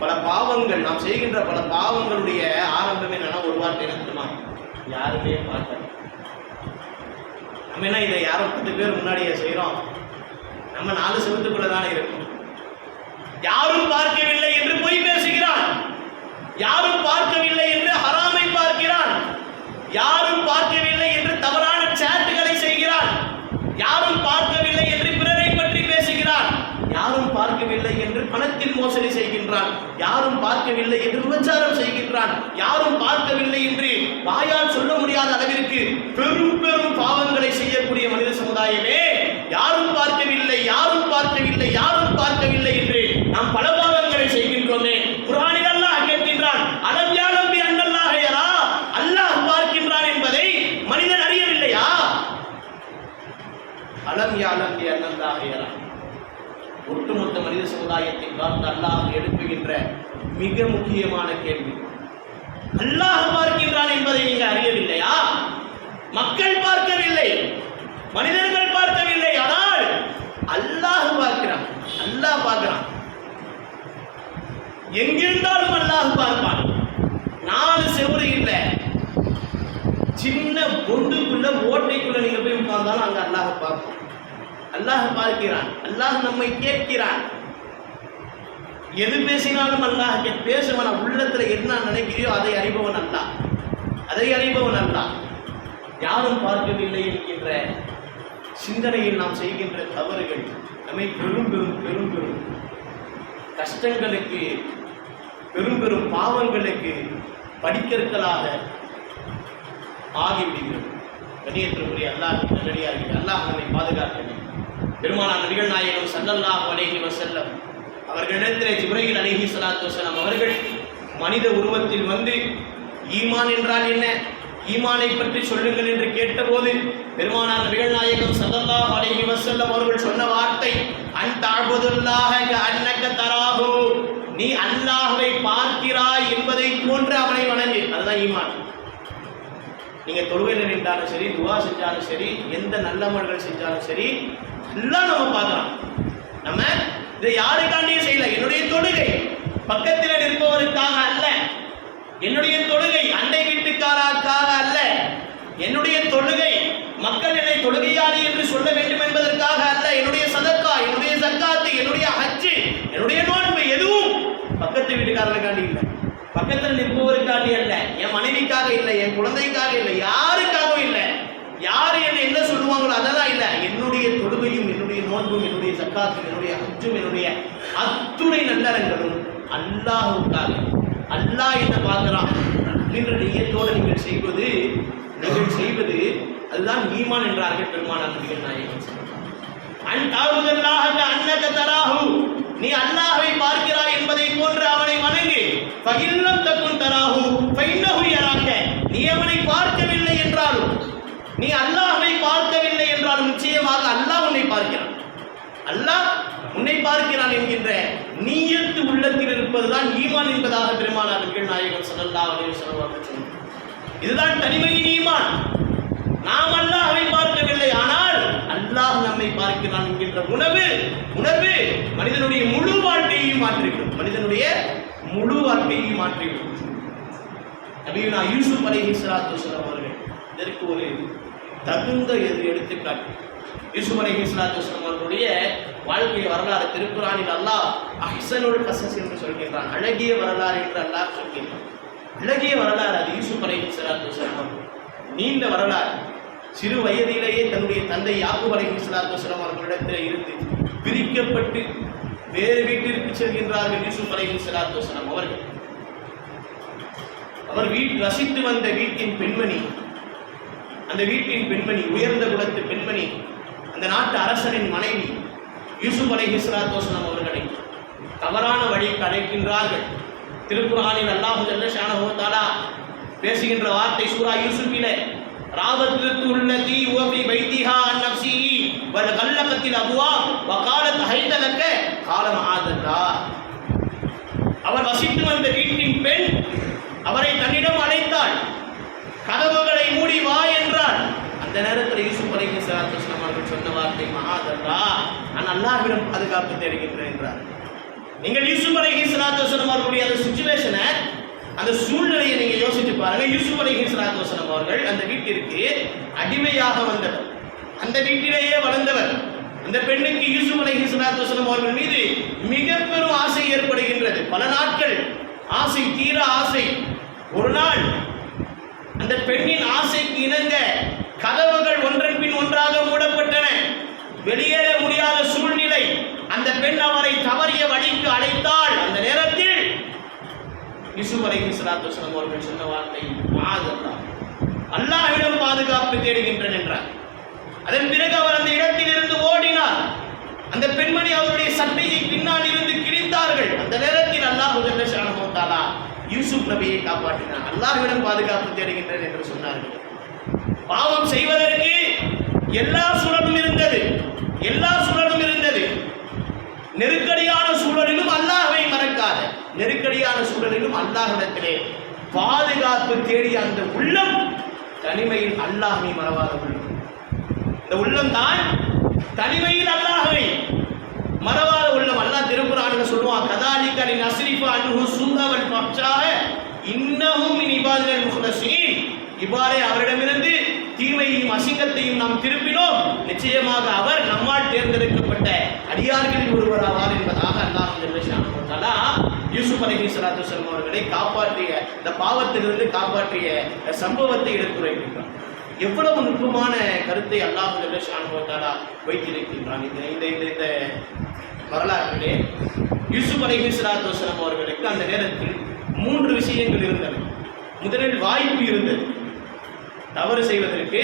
பல பாவங்கள், நாம் செய்கின்ற பல பாவங்களுடைய ஆரம்பமே என்னன்னா ஒரு வார்த்தை. என்ன தெரியுமா? யாருமே பார்க்கல. நம்ம என்ன இதை யாரும் 10 பேர் முன்னாடியே செய்கிறோம்? நம்ம 4 செவத்துக்குள்ள தானே இருக்கும். யாரும் பார்க்கவில்லை என்று பொய் பேசுகிறான், யாரும் பார்க்கவில்லை என்று ஹராமை பார்க்கிறான், யாரும் பார்க்கவில்லை என்று தவறான சாட்டுகளை செய்கிறான், யாரும் பார்க்கவில்லை என்று பிறரை பற்றி பேசுகிறான், யாரும் பார்க்கவில்லை என்று பணத்தில் மோசடி செய்கின்றான், யாரும் பார்க்கவில்லை என்று விபச்சாரம் செய்கின்றான், யாரும் பார்க்கவில்லை என்று வாயால் சொல்ல முடியாத அளவிற்கு பெரும் பெரும் பாவங்களை செய்யக்கூடிய மனித சமுதாயமே, யாரும் பார்க்கவில்லை, யாரும் பார்க்கவில்லை, யாரும் பார்க்கவில்லை என்று நாம் பல பாவங்களை செய்கின்றோமே. குர்ஆனில் அல்லாஹ் கேட்கின்றான், அலம் யஅலம் பி அன்னல்லாஹ யரா, அல்லாஹ் பார்க்கின்றான் என்பதை மனிதன் அறியவில்லையா? அலம் யஅலம் பி அன்னல்லாஹ யரா. ஒட்டுமொத்த மனித சமுதாயத்தை பார்த்து அல்லாஹ் எழுப்புகின்ற மிக முக்கியமான கேள்வி, அல்லாஹ் பார்க்கின்றான் என்பதை நீங்க அறியவில்லையா? மக்கள் பார்க்கவில்லை, மனிதர்கள் பார்க்கவில்லை, ஆனால் அல்லாஹ் பார்க்கிறான். அல்லாஹ் பார்க்கிறான். எங்கிருந்தாலும் அல்லாஹ் பார்ப்பான். 4 செவுரு இல்ல, சின்ன பொண்டுக்குள்ள ஓட்டைக்குள்ள நீங்க போய் உட்கார்ந்தாலும் அங்க அல்லாஹ் பார்ப்பான். அல்லாஹ் பார்க்கிறான். அல்லாஹ் நம்மை கேட்கிறான். எது பேசினாலும் அல்லாஹ் பேசுவன உள்ளத்துல என்ன நினைக்கிறியோ அதை அறிபவன் அல்லாஹ், அதை அறிபவன் அல்லாஹ். யாரும் பார்க்கவில்லை என்கின்ற சிந்தனையில் நாம் செய்கின்ற தவறுகள் நம்மை பெரும் பெரும் பெரும் பெரும் கஷ்டங்களுக்கு, பெரும் பெரும் பாவங்களுக்கு படிக்கற்களாக ஆகிவிடுகிறது. கண்ணியத்திற்குரிய அல்லாஹ் நல்லடியார்கள், அல்லாஹ் நம்மை பாதுகாக்க. பெருமானார் நபிகள் நாயகம் ஸல்லல்லாஹு அலைஹி வஸல்லம் அவர்களிடத்திலே ஜிப்ரீல் அலைஹிஸ்ஸலாத்து வஸலாம் அவர்கள் மனித உருவத்தில் வந்து ஈமான் என்றால் என்ன, ஈமானை பற்றி சொல்லுங்கள் என்று கேட்டபோது பெருமானார் நபிகள் நாயகம் ஸல்லல்லாஹு அலைஹி வஸல்லம் அவர்கள் சொன்ன வார்த்தை, அன் தஅபுதுல்லாஹ கஅன்னக தராஹு, நீ அல்லாஹ்வை பார்க்கிறாய் என்பதை போன்று அவனை வணங்கு. அதுதான் ஈமான். நீங்க தொழுகையில் நின்றாலும் சரி, துவா செஞ்சாலும் சரி, எந்த நல்லமல்கள் செஞ்சாலும் சரி, எல்லாம் நம்ம பார்க்கலாம். நம்ம இதை யாருக்காண்டியும் செய்யல. என்னுடைய தொழுகை பக்கத்தில் நிற்பவருக்காக அல்ல, என்னுடைய தொழுகை அண்டை வீட்டுக்காராக்காக அல்ல, என்னுடைய தொழுகை மக்கள் என்னை தொழுகையாளி என்று சொல்ல வேண்டும் என்பதற்காக அல்ல, என்னுடைய சதக்கா, என்னுடைய ஜக்காத்து, என்னுடைய ஹஜ், என்னுடைய நோன்பு எதுவும் பக்கத்து வீட்டுக்காரனுக்காண்டி இல்லை, பக்கத்தில் நிற்பவருக்காண்டி அல்ல, என் மனைவிக்காக இல்லை, என் குழந்தைக்காக இல்லை, யாருக்காகவும் இல்லை. யார் என்னை என்ன சொல்லுவாங்களோ அதெல்லாம் இல்லை. என்னுடைய தொழுகையும், என்னுடைய நோன்பும், என்னுடைய ஜக்காத்தும், என்னுடைய ஹஜ்ஜும், என்னுடைய அத்துணை நல்லறங்களும் அல்லாஹ்வுக்காக. அல்லாஹ் என்ன பார்க்கிறான் அப்படின்ற நியத்தோடு நீங்கள் செய்வது அதுதான் ஈமான் என்றார்கள் பெருமானார் நபிகள் நாயகம். அன் தஅபுதுல்லாஹ கஅன்னக தராஹு, நீ அல்லாஹ்வை பார்க்கிறாய் என்பதை போன்று அவனை வணங்கு. ஃபஇல்லம் தகுன் தராஹு ஃபஇன்னஹு யராக, நீ அவனை பார்க்கவில்லை என்றாலும், நீ அல்லாஹ்வை பார்க்கவில்லை என்றாலும் நிச்சயமாக அல்லாஹ் உன்னை பார்க்கிறான். அல்லாஹ் உன்னை பார்க்கிறான் என்கின்ற நியத்து உள்ளத்தில் இருப்பதுதான் ஈமான் என்பதாக பெருமானார் நபிகள் நாயகம் ஸல்லல்லாஹு அலைஹி வஸல்லம் அவர்கள் சொன்னார். இதுதான் தனிமையின் ஈமான். நாம் அல்லாஹ்வை பார்க்கவில்லை, ஆனால் அல்லாஹ் அல்லாஹ் நம்மை பார்க்கிறான் என்கின்ற உணர்வு மனிதனுடைய முழு வாழ்க்கையையும் மாற்றிவிடும். முழு வாழ்க்கையையும் மாற்றிவிடும். நபியுனா யூசுப் அலைஹிஸ்ஸலாத்து வஸலாம் அவர்கள் இதற்கு ஒரு தகுந்த எடுத்துக்காட்டு. யூசுப் அலைஹிஸ்ஸலாத்து வஸலாம் அவர்களுடைய வாழ்க்கை வரலாறு திருக்குர்ஆனில் அல்லாஹ் அஹ்ஸனுல் கஸஸ் என்று சொல்கின்றான். அழகிய வரலாறு என்று அல்லாஹ் சொல்கின்றான். அழகிய வரலாறு அது யூசுப் அலைஹிஸ்ஸலாத்து வஸலாம். நீண்ட வரலாறு. சிறு வயதிலேயே தன்னுடைய தந்தை யாக்கூப் அலைஹிஸ்ஸலாத்து வஸலாம் அவர்களிடத்தில் இருந்து பிரிக்கப்பட்டு வேறு வீட்டிற்கு செல்கின்றார்கள் யூசுப் அலைஹிஸ்ஸலாத்து வஸலாம் அவர்கள். அவர் வசித்து வந்த வீட்டின் பெண்மணி, அந்த வீட்டின் பெண்மணி உயர்ந்த குலத்து பெண்மணி, அந்த நாட்டு அரசனின் மனைவி யூசுப் அலைஹிஸ்ஸலாத்து வஸலாம் அவர்களை தவறான வழிக்கு அழைக்கின்றார்கள். திருக்குர்ஆனில் அல்லாஹ் ஜல்ல ஷானஹு வ தஆலா பேசுகின்ற வார்த்தை சூரா யூசுஃபிலே ராவத்துக்கு உள்ளதி வபி பைத்திஹா அன் நஃப்ஸிஹி வல் கல்லகத்தில் அப்வாப் வகாலத் ஹைதலக கால மஆதல்லாஹ். அவர் வசித்து வந்த வீட்டின் பெண் அவரை தன்னிடம் அழைத்தாள். கதவுகளை மூடி வா என்றார். அந்த நேரத்தில் யூசுப் அலைஹிஸ்ஸலாத்து வஸலாம் அவர்கள் சொன்ன வார்த்தை மஆதல்லாஹ், நான் அல்லாஹ்விடம் பாதுகாப்பு தேடுகின்றேன் என்றார். நீங்கள் யூசுப் அலைஹிஸ்ஸலாத்து வஸலாம் அவர்களுடைய அந்த சிச்சுவேஷனை, அந்த சூழ்நிலையை நீங்க யோசிச்சு பாருங்க. யூசுப் அலைஹிஸ்ஸலாத்து வஸலாம் அவர்கள் அந்த வீட்டிற்கு அடிமையாக வந்தவர், அந்த வீட்டிலேயே வளர்ந்தவர். அந்த பெண்ணுக்கு யூசுப் அலைஹிஸ்ஸலாத்து வஸலாம் அவர்கள் மீது மிக பெரும் ஆசை ஏற்படுகின்றது. பல நாட்கள் ஆசை தீர ஆசை. ஒரு நாள் அந்த பெண்ணின் ஆசைக்கு இணங்க கதவுகள் ஒன்றன் பின் ஒன்றாக மூடப்பட்டன. வெளியேற முடியாத சூழ்நிலை. அந்த பெண் அவரை தவறிய வழிக்கு அழைத்தாள். அந்த நேரத்தில் யூசுப் அலைஹிஸ்ஸலாத்து வஸலாம் அவர்கள் சொன்ன வார்த்தை மஆதல்லாஹ், அல்லாஹ்விடம் பாதுகாப்பு தேடுகின்றேன் என்றார். அதன் பிறகு அவர் அந்த இடத்தில் இருந்து ஓடினார். அந்த பெண்மணி அவருடைய சட்டையை பின்னால் இருந்து கிழித்தார்கள். அந்த நேரத்தில் அல்லாஹ் ஜல்ல ஷானஹு வ தஆலா யூசுப் நபியை காப்பாற்றினார். அல்லாஹ்விடம் பாதுகாப்பு தேடுகின்றேன் என்று சொன்னார்கள். பாவம் செய்வதற்கு எல்லா சூழலும் இருந்தது. நெருக்கடியான சூழலிலும் அல்லாஹ்வை மறக்காத, நெருக்கடியான சூழலிலும் அல்லாஹ்விடத்திலே பாதுகாப்பு தேடிய அந்த உள்ளம் தனிமையில் அல்லாஹ்வை மறவாத உள்ளம். இந்த உள்ளம் தான் தனிமையில் அல்லாஹ்வை மறவாத உள்ளம். அல்லாஹ் திருக்குர்ஆனில் சொல்லுவான், கதாலிக லினஸ்ரிஃப அன்ஹு ஸூஅ வல் ஃபஹ்ஷாஅ இன்னஹு மின் இபாதில் முஹ்லஸீன். இவ்வாறே அவரிடமிருந்து தீமையையும் அசிங்கத்தையும் நாம் திருப்பினோம், நிச்சயமாக அவர் நம்மால் தேர்ந்தெடுக்கப்பட்ட அடியார்களில் ஒருவராவார் என்பதாக அல்லாஹ் ஜல்ல ஷானஹு வ தஆலா யூசுப் அலைஹிஸ்ஸலாத்து வஸலாம் அவர்களை காப்பாற்றிய, இந்த பாவத்திலிருந்து காப்பாற்றிய சம்பவத்தை எடுத்துரைக்கின்றார். எவ்வளவு நுட்பமான கருத்தை அல்லாஹ் ஜல்ல ஷானஹு வ தஆலா வைத்திருக்கின்றான். இந்த வரலாற்றிலே யூசுப் அலைஹிஸ்ஸலாத்து வஸலாம் அவர்களுக்கு அந்த நேரத்தில் 3 விஷயங்கள் இருந்தன. முதலில் வாய்ப்பு இருந்தது, தவறு செய்வதற்கு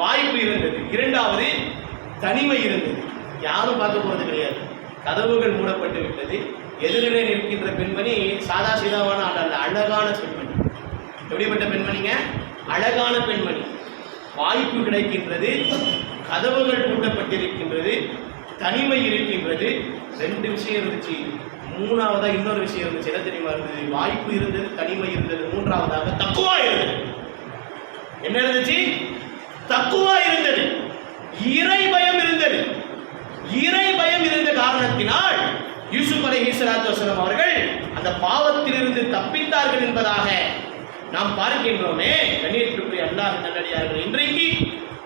வாய்ப்பு இருந்தது. இரண்டாவது தனிமை இருந்தது, யாரும் பார்க்க போறது கிடையாது, கதவுகள் மூடப்பட்டு விட்டது. எதிரிலே நிற்கின்ற பெண்மணி சாதா சீதாவான ஆள் அல்ல, அழகான பெண்மணி. எப்படிப்பட்ட பெண்மணிங்க? அழகான பெண்மணி. வாய்ப்பு கிடைக்கின்றது, கதவுகள் பூட்டப்பட்டிருக்கின்றது, தனிமை இருக்கின்றது. 2 விஷயம் இருந்துச்சு. மூணாவதா இன்னொரு விஷயம் இருந்துச்சு. என்ன தெரியுமா இருந்தது? வாய்ப்பு இருந்தது, தனிமை இருந்தது, மூன்றாவதாக தக்குவா இருந்தது. என்ன இருந்துச்சு? தக்குவா இருந்தது, இறை பயம் இருந்தது. இறை பயம் இருந்த காரணத்தினால் யூசுப் அலைஹிஸ்ஸலாத்து வஸலாம் அவர்கள் அந்த பாவத்திலிருந்து தப்பித்தார்கள் என்பதாக நாம் பார்க்கின்றோமே. கண்ணியத்திற்குரிய அல்லாஹ் நல்லடியார்கள், இன்றைக்கு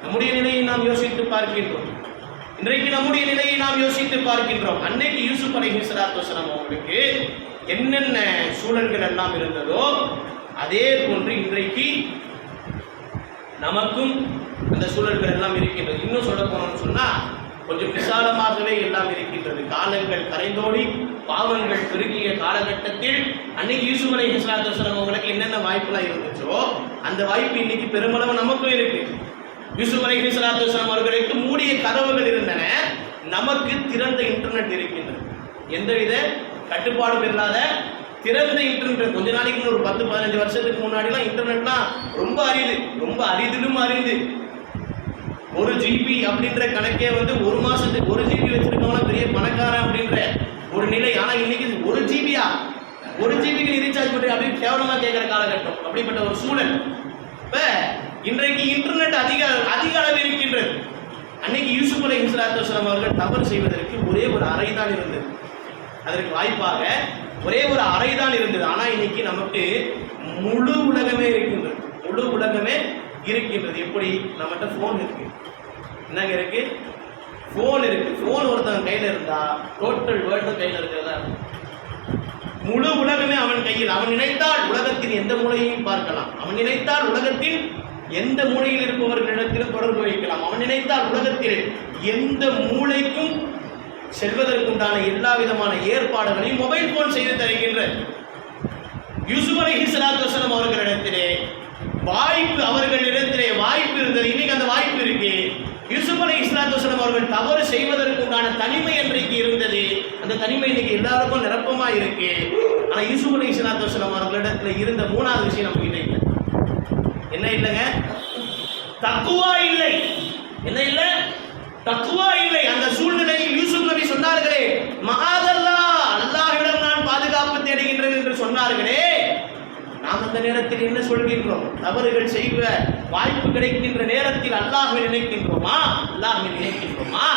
நம்முடைய நிலையை நாம் யோசித்து பார்க்கின்றோம். அன்னைக்கு யூசுப் அலைஹிஸ்ஸலாத்து வஸலாம் அவர்களுக்கு என்னென்ன சூழல்கள் எல்லாம் இருந்ததோ அதே போன்று இன்றைக்கு நமக்கும் அந்த சூழல்கள் எல்லாம் இருக்கின்றது. இன்னும் சொல்ல போனோம்னு சொன்னா கொஞ்சம் விசாலமாகவே எல்லாம் இருக்கின்றது. காலங்கள் கரைந்தோடி பாவங்கள் பெருகிய காலகட்டத்தில் அன்னைக்கு யூசுப் அலைஹிஸ்ஸலாத்து வஸலாம் அவங்களுக்கு என்னென்ன வாய்ப்புலாம் இருந்துச்சோ அந்த வாய்ப்பு இன்னைக்கு பெருமளவு நமக்கும் இருக்கு. யூசுப் அலைஹிஸ்ஸலாத்து வஸலாம் அவர்களுக்கு மூடிய கதவுகள் இருந்தன, நமக்கு திறந்த இன்டர்நெட் இருக்கின்றது. எந்தவித கட்டுப்பாடும் இல்லாத திறந்த இன்டர்நெட். கொஞ்ச நாளைக்கு ஒரு 10-15 வருஷத்துக்கு முன்னாடிலாம் இன்டர்நெட்லாம் ரொம்ப அரிது, ரொம்ப அரிதிலும் அரிது. 1 GB அப்படின்ற கணக்கே வந்து ஒரு மாசத்துக்கு 1 GB வச்சிருக்கவங்க பெரிய பணக்காரன் அப்படின்ற ஒரு நிலை. ஆனா இன்னைக்கு 1 GB-யா, 1 GB-க்கு ரீசார்ஜ் பண்ணி அப்படின்னு கேவலமா கேட்கிற காலகட்டம். அப்படிப்பட்ட ஒரு சூழல். இப்ப இன்றைக்கு இன்டர்நெட் அதிக அளவு இருக்கின்றது. அன்னைக்கு யூசுப் அலைஹிஸ்ஸலாத்து வஸலாம் அவர்கள் தவறு செய்வதற்கு ஒரே ஒரு அறை தான் இருந்தது. அதற்கு வாய்ப்பாக ஒரே ஒரு அறை தான் இருந்தது. ஆனால் இன்னைக்கு நமக்கு முழு உலகமே இருக்கின்றது. முழு உலகமே இருக்கின்றது. எப்படி? நம்மகிட்ட ஃபோன் இருக்கு. என்னங்க இருக்கு? ஃபோன் இருக்கு. ஃபோன் ஒருத்தவன் கையில் இருந்தா டோட்டல் வேர்ல்டு கையில் இருக்கிறதா முழு உலகமே அவன் கையில். அவன் நினைத்தால் உலகத்தின் எந்த மூலையையும் பார்க்கலாம். அவன் நினைத்தால் உலகத்தின் எந்த மூலையில் இருப்பவர்களிடத்திலும் தொடர்பு வைக்கலாம். அவன் நினைத்தால் உலகத்தில் எந்த மூளைக்கும் செல்வதற்குண்டான எல்லா விதமான ஏற்பாடுகளையும் மொபைல் போன் செய்து தருகின்ற யூசுப் அலைஹிஸ்ஸலாத்து வஸலாம் அவர்களிடத்திலே அவர்களிடத்திலே வாய்ப்பு இருந்தது. இன்னைக்கு அந்த வாய்ப்பு இருக்கு. யூசுப் அலைஹிஸ்ஸலாத்து வஸலாம் அவர்கள் தவறு செய்வதற்குண்டான தனிமை அன்றைக்கு இருந்தது. அந்த தனிமை இன்னைக்கு எல்லாருக்கும் நிரப்பமா இருக்கு. ஆனா யூசுப் அலைஹிஸ்ஸலாத்து வஸலாம் அவர்களிடத்துல இருந்த மூணாவது விஷயம் நம்ம கிட்ட இல்லை. என்ன இல்லைங்க? தக்குவா இல்லை. என்ன இல்லை? தக்குவா இல்லை. அந்த சூழ்நிலையில் யூசுப் நபி சொன்னார்களே, மஆதல்லா, அல்லாஹ்விடம் நான் பாதுகாப்பு தேடுகின்றேன் என்று சொன்னார்களே, நாம் அந்த நேரத்தில் என்ன சொல்கின்றோம்? தவறுகள் செய்வ வாய்ப்பு கிடைக்கின்ற நேரத்தில் அல்லாஹ்வை நினைக்கின்றோமா? அல்லாஹ்வை நினைக்கின்றோமா?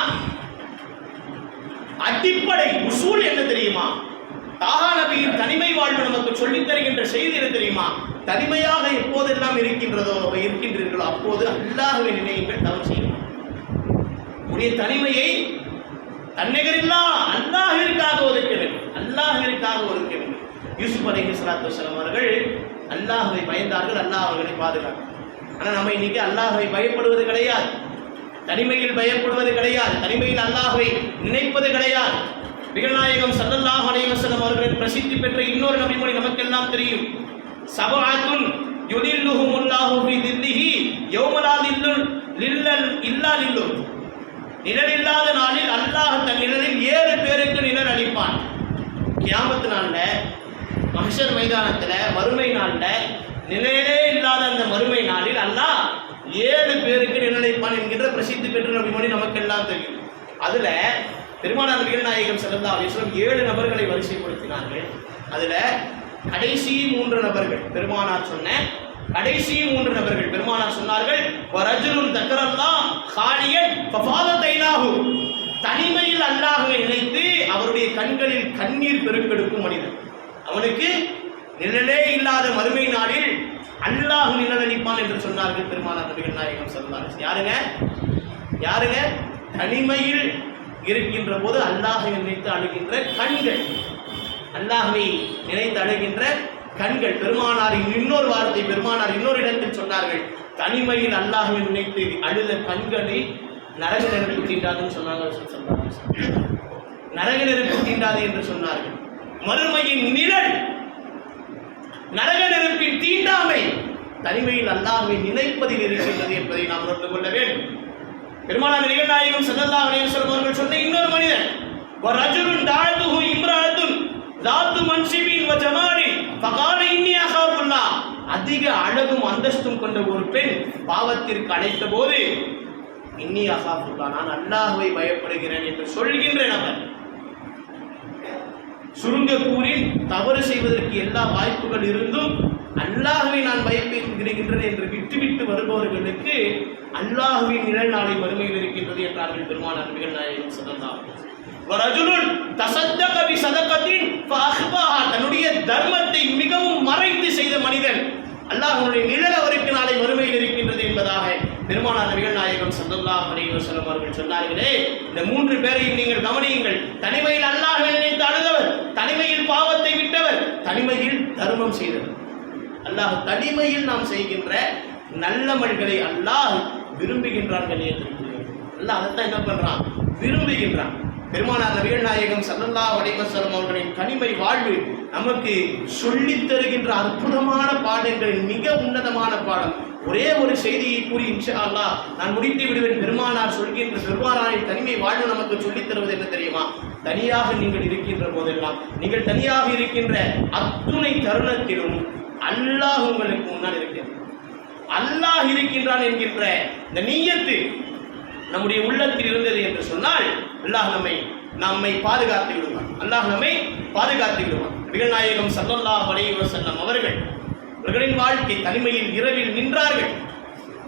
அடிப்படை உசூல் என்ன தெரியுமா? தாஹா நபியின் தனிமை வாழ்வு நமக்கு சொல்லித் தருகின்ற செய்தி என்ன தெரியுமா? தனிமையாக எப்போதெல்லாம் இருக்கின்றீர்களோ அப்போது அல்லாஹ்வை நினைவுகள் தவறு செய்யலாம். உடைய தனிமையை தன்னிகரில்லா அல்லாஹ்விற்காக ஒதுக்க வேண்டும். அல்லாஹ்விற்காக ஒதுக்க வேண்டும். யூசுப் அலைஹிஸ்ஸலாத்து வஸலாம் அவர்கள் அல்லாஹ்வை பயந்தார்கள். அல்லாஹ் அவர்களை பாதுகாத்தார். ஆனால் நம்ம இன்னைக்கு அல்லாஹ்வை பயப்படுவது கிடையாது. தனிமையில் பயப்படுவது கிடையாது. தனிமையில் அல்லாஹ்வை நினைப்பது கிடையாது. நபிகள் ஸல்லல்லாஹு அலைஹி வஸல்லம் அவர்களின் பிரசித்தி பெற்ற இன்னொரு நபிமொழி நமக்கெல்லாம் தெரியும். சபஅத்துன் யுதில்லுஹுமுல்லாஹு ஃபீ தில்லிஹி யௌம லா தில்ல இல்லா லில்லு. நிழல் இல்லாத நாளில் அல்லாஹ் தன் நிழலில் 7 பேருக்கு நிழல் அளிப்பான். கியாமத் நாள்ல, மஹ்ஷர் மைதானத்துல, மறுமை நாள்ல, நிழலே இல்லாத அந்த மறுமை நாளில் அல்லாஹ் 7 பேருக்கு நிழல் அளிப்பான் என்கின்ற பிரசித்தி பெற்ற நபிமொழி நமக்கெல்லாம் தெரியும். அதுல பெருமானார் நபிகள் நாயகம் ஸல்லல்லாஹு அலைஹி வஸல்லம் 7 நபர்களை வரிசைப்படுத்தினார்கள். அதுல கடைசி 3 நபர்கள் பெருமானார் சொன்ன கடைசி 3 நபர்கள் பெருமானார் சொன்னார்கள், வரஜுலுன் தக்கரல்லாஹ் காலியன் ஃபஃபாததைனாஹு. தனிமையில் அல்லாஹ்வை நினைத்து அவருடைய கண்களில் கண்ணீர் பெருக்கெடுக்கும் மனிதன். அவனுக்கு நிழலே இல்லாத மறுமை நாளில் அல்லாஹ் நிழல் அளிப்பான் என்று சொன்னார்கள் பெருமானார் நபிகள் நாயகம் ஸல்லல்லாஹு அலைஹி வஸல்லம். யாருங்க? தனிமையில் இருக்கின்ற போது அல்லாஹ்வை நினைத்து அழுகின்ற கண்கள். அல்லாஹ்வை நினைத்து அழுகின்ற கண்கள். பெருமானாரின் இன்னொரு வார்த்தை பெருமானார் இன்னொரு இடத்தில் சொன்னார்கள், தனிமையில் அல்லாஹ்வை நினைத்து அழுத கண்களை நரக நெருப்பு தீண்டாதுன்னு சொன்னாங்க. நரக நெருப்பு தீண்டாது என்று சொன்னார்கள். மறுமையின் நிழல், நரக நெருப்பின் தீண்டாமை தனிமையில் அல்லாஹ்வை நினைப்பதில் இருக்கின்றது என்பதை நாம் உணர்ந்து கொள்ள வேண்டும். பெருமானார் நபிகள் நாயகம் ஸல்லல்லாஹு அலைஹி வஸல்லம் அவர்கள் சொன்ன இன்னொரு மனிதன், வரஜுலுன் தஅதுஹு இம்ராஅத்துன் ذات منصب وجمال فقال اني اخاف الله. அதிக அழகும் அந்தஸ்தும் கொண்ட ஒரு பெண் பாவத்திற்கு அழைத்த போது, இன்னி அகாஃபுல்லா, நான் அல்லாஹ்வை பயப்படுகிறேன் என்று சொல்கின்ற நபர். சுருங்க கூறின் தவறு செய்வதற்கு எல்லா வாய்ப்புகள் இருந்தும் அல்லாஹ்வை நான் பயப்படுகிறேன் என்று விட்டுவிட்டு வருபவர்களுக்கு அல்லாஹ்வின் நிழல் நாளை மறுமையில் இருக்கின்றது என்றார்கள் பெருமானார் நபிகள் நாயகம் ஸல்லல்லாஹு அலைஹி வஸல்லம். வரஜுலுன் தஸத்தக பிஸதகத்தின் ஃபஅஹ்பாஹா. தன்னுடைய தர்மத்தை மிகவும் மறைத்து செய்த மனிதன், அல்லாஹ்வுடைய நிழல் அவருக்கு நாளை மறுமையில் இருக்கின்றது என்பதாக பெருமானார் நபிகள் நாயகம் ஸல்லல்லாஹு அலைஹி வஸல்லம் அவர்கள் சொன்னார்களே. இந்த 3 பேரையும் நீங்கள் கவனியுங்கள். தனிமையில் அல்லாஹ்வை நினைத்து அழுதவர், தனிமையில் பாவத்தை விட்டவர், தனிமையில் தர்மம் செய்தவர். அல்லாஹ் தனிமையில் நாம் செய்கின்ற நல்லமல்களை அல்லாஹ் விரும்புகின்றான். அல்லாஹ் அதைத்தான் என்ன பண்றான்? விரும்புகின்றான். பெருமானார் நபிகள் நாயகம் ஸல்லல்லாஹு அலைஹி வஸல்லம் அவர்களின் தனிமை வாழ்வு நமக்கு சொல்லித் தருகின்ற அற்புதமான பாடங்களின் மிக உன்னதமான பாடம். ஒரே ஒரு செய்தியை கூறி இன்ஷா அல்லாஹ் நான் முடித்து விடுவேன். பெருமானார் சொல்கின்ற பெருமானாரின் தனிமை வாழ்வு நமக்கு சொல்லித் தருவது என்ன தெரியுமா? தனியாக நீங்கள் இருக்கின்ற போதெல்லாம், நீங்கள் தனியாக இருக்கின்ற அத்துணை தருணத்திலும் அல்லாஹ் உங்களுக்கு முன்னால் இருக்கிறார். அல்லாஹ் இருக்கின்றான் என்கின்ற இந்த நிய்யத்து நம்முடைய உள்ளத்தில் இருந்தது என்று சொன்னால் அல்லாஹ் நம்மை பாதுகாத்து விடுவார். அல்லாஹ் நம்மை பாதுகாத்து விடுவார். நபிகள் நாயகம் ஸல்லல்லாஹு அலைஹி வஸல்லம் அவர்களின் வாழ்க்கை தனிமையில் இரவில் நின்றார்கள்.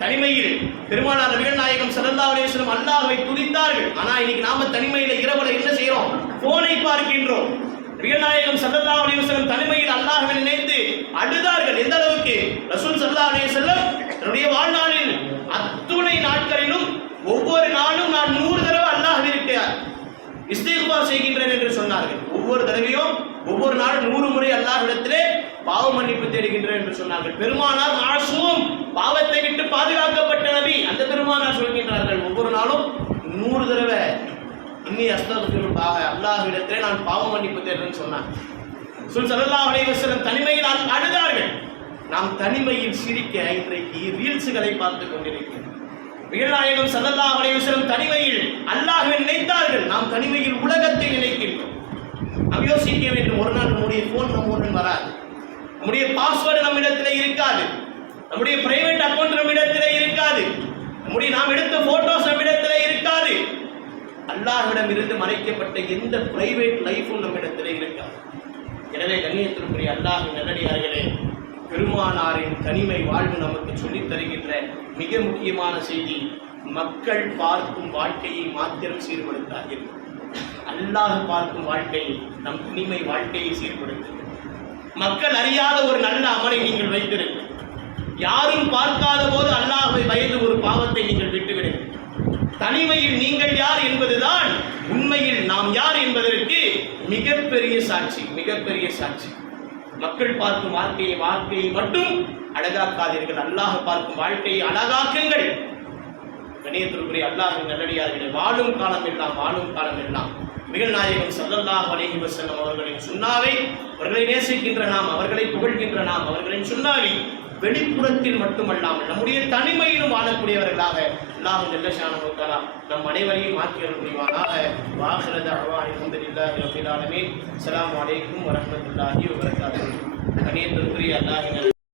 தனிமையில் பெருமானார் நபிகள் நாயகம் ஸல்லல்லாஹு அலைஹி வஸல்லம் அல்லாஹ்வை துதித்தார்கள். ஆனா இன்னைக்கு நாம தனிமையில இரவுல என்ன செய்றோம்? போனை பார்க்கின்றோம். நபிகள் நாயகம் ஸல்லல்லாஹு அலைஹி வஸல்லம் தனிமையில் அல்லாஹ்வை நினைத்து அழுதார்கள். எந்த அளவுக்கு? ரசூல் ஸல்லல்லாஹு அலைஹி வஸல்லம் தன்னுடைய வாழ்நாளில் அத்துணை நாட்களிலும் ஒவ்வொரு நாளும் நான் 100 தடவை அல்லாஹ்விற்கு இஸ்திக்பார் செய்கின்றேன் என்று சொன்னார்கள். ஒவ்வொரு தடவையும் ஒவ்வொரு நாளும் 100 முறை அல்லாஹ்விடத்திலே பாவ மன்னிப்பு தேடுகின்றேன் என்று சொன்னார்கள். பெருமானார் மாசூம், பாவத்தை விட்டு பாதுகாக்கப்பட்ட நபி. அந்த பெருமானார் சொல்கின்றார்கள் ஒவ்வொரு நாளும் 100 தடவை இன்னி அஸ்தக்ஃபிருல்லாஹ், அல்லாஹ்விடத்திலே நான் பாவ மன்னிப்பு தேடுறேன்னு சொன்னாங்க. ரசூல் ஸல்லல்லாஹு அலைஹி வஸல்லம் தனிமையில் அழுதார்கள். நாம் தனிமையில் சிரிக்க இன்றைக்கு ரீல்ஸ்களை பார்த்துக் கொண்டிருக்கிறோம். நபிகள் நாயகம் ஸல்லல்லாஹு அலைஹி வஸல்லம் தனிமையில் அல்லாஹ்வை நினைத்தார்கள். நாம் தனிமையில் உலகத்தை நினைக்கின்றோம். நாம் யோசிக்க வேண்டும். ஒரு நாள் நம்முடைய போன் நம்முடன் வராது, நம்முடைய பாஸ்வேர்டு நம்மிடத்தில் இருக்காது, நம்முடைய பிரைவேட் அக்கௌண்ட் நம்மிடத்தில் இருக்காது, நாம் எடுத்த போட்டோஸ் நம்மிடத்தில் இருக்காது. அல்லாஹ்விடம் இருந்து மறைக்கப்பட்ட எந்த பிரைவேட் லைஃபும் நம்மிடத்தில் இருக்காது. எனவே கண்ணியத்திற்குரிய அல்லாஹ்வின் நல்லடியார்களே, பெருமானாரின் தனிமை வாழ்வு நமக்கு சொல்லித் தருகின்ற மிக முக்கியமான செய்தி, மக்கள் பார்க்கும் வாழ்க்கையை மாத்திரம் சீர்படுத்தார்கள், அல்லாஹ் பார்க்கும் வாழ்க்கையை, நம் தனிமை வாழ்க்கையை சீர்படுத்துங்கள். மக்கள் அறியாத ஒரு நல்ல அமலை நீங்கள் வைத்திருங்கள். யாரும் பார்க்காத போது அல்லாஹ்வை பயந்து ஒரு பாவத்தை நீங்கள் விட்டுவிடுங்கள். தனிமையில் நீங்கள் யார் என்பதுதான் உண்மையில் நாம் யார் என்பதற்கு மிகப்பெரிய சாட்சி, மிகப்பெரிய சாட்சி. மக்கள் பார்க்கும் வாழ்க்கையை மட்டும் அழகாக்காதீர்கள், அல்லாஹ் பார்க்கும் வாழ்க்கையை அழகாக்குங்கள். கண்ணியத்திற்குரிய அல்லாஹ்வின் நல்லடியார்களே, வாழும் காலம் எல்லாம் நபிகள் நாயகம் ஸல்லல்லாஹு அலைஹி வஸல்லம் அவர்களின் சுன்னாவை, அவர்களை நேசிக்கின்ற நாம், அவர்களை புகழ்கின்ற நாம், அவர்களின் சுன்னாவை வெளிப்புறத்தில் மட்டுமல்லாமல் நம்முடைய தனிமையிலும் வாழக்கூடியவர்களாக அல்லாஹ் ஜல்ல ஷானஹு வ தஆலா நம் அனைவரையும் ஆக்கியருள் புரிவானாக. வாஹிரு தஅவானா அல்ஹம்துலில்லாஹி ரப்பில் ஆலமீன். அஸ்ஸலாமு அலைக்கும் வரஹ்மத்துல்லாஹி வ பரகாத்துஹு. கண்ணியத்திற்குரிய அல்லாஹ்வின்